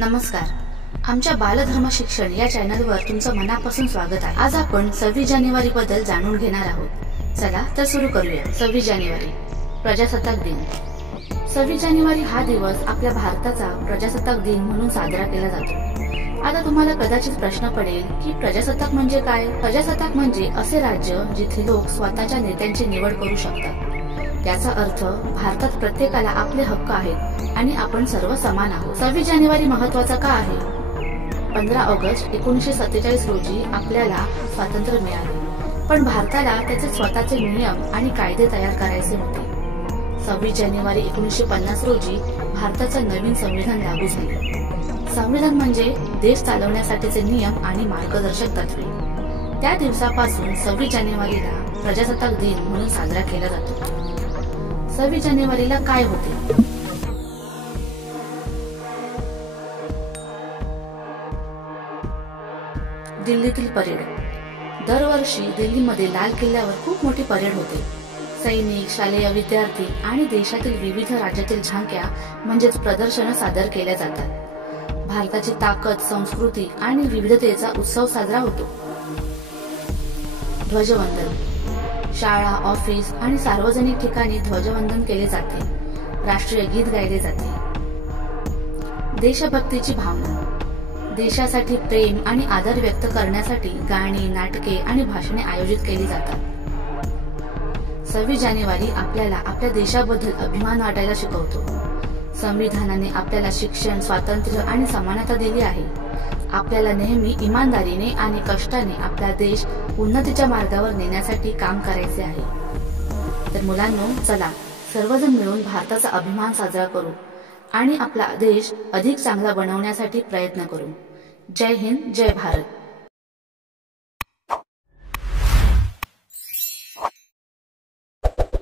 नमस्कार. आमच्या बालधर्म शिक्षण या चॅनलवर तुमचं मनापासून स्वागत आहे. आज आपण 26 जानेवारी बद्दल जाणून घेणार आहोत. चला तर सुरू करूया. 26 जानेवारी प्रजासत्ताक दिन. 26 जानेवारी हा दिवस आपल्या भारताचा प्रजासत्ताक दिन म्हणून साजरा केला जातो. आता तुम्हाला कदाचित प्रश्न पडेल की प्रजासत्ताक म्हणजे काय? प्रजासत्ताक म्हणजे असे राज्य जिथे लोक स्वतःच्या नेत्यांची निवड करू शकतात. याचा अर्थ भारतात प्रत्येकाला आपले हक्क आहेत आणि आपण सर्व समान आहोत. 26 जानेवारी महत्वाचा का आहे? 15 ऑगस्ट 1947 रोजी आपल्याला स्वातंत्र्य मिळाले, पण भारताला त्याचे स्वतःचे नियम आणि कायदे तयार करायचे होते. 26 जानेवारी 1950 रोजी भारताचे नवीन संविधान लागू झाले. संविधान म्हणजे देश चालवण्यासाठीचे नियम आणि मार्गदर्शक तत्त्वे. त्या दिवसापासून 26 जानेवारीला प्रजासत्ताक दिन म्हणून साजरा केला जातो. 26 जानेवारीला काय होते? दिल्लीतील परेड. दरवर्षी दिल्लीमध्ये लाल किल्ल्यावर खूप मोठी परेड होते. सैनिक, शालेय विद्यार्थी आणि देशातील विविध राज्यातील झांक्या म्हणजेच प्रदर्शनं सादर केल्या जातात. भारताची ताकद, संस्कृती आणि विविधतेचा उत्सव साजरा होतो. ध्वजवंदन. शाळा, ऑफिस आणि सार्वजनिक ठिकाणी ध्वजवंदन केले जाते. राष्ट्रीय गीत गायले जाते. देशभक्तीची भावना. देशासाठी प्रेम आणि आदर व्यक्त करण्यासाठी गाणी, नाटके आणि भाषणे आयोजित केली जातात. 26 जानेवारी आपल्याला आपल्या देशाबद्दल अभिमान वाटायला शिकवतो. संविधानाने आपल्याला शिक्षण, स्वातंत्र्य आणि समानता दिली आहे. आपल्याला नेहमी इमानदारीने आणि कष्टाने आपला देश उन्नतीच्या मार्गावर नेण्यासाठी काम करायचे आहे. तर मुलांनो, चला सर्वजण मिळून भारताचा अभिमान साजरा करू आणि आपला देश अधिक चांगला बनवण्यासाठी प्रयत्न करू. जय हिंद, जय भारत.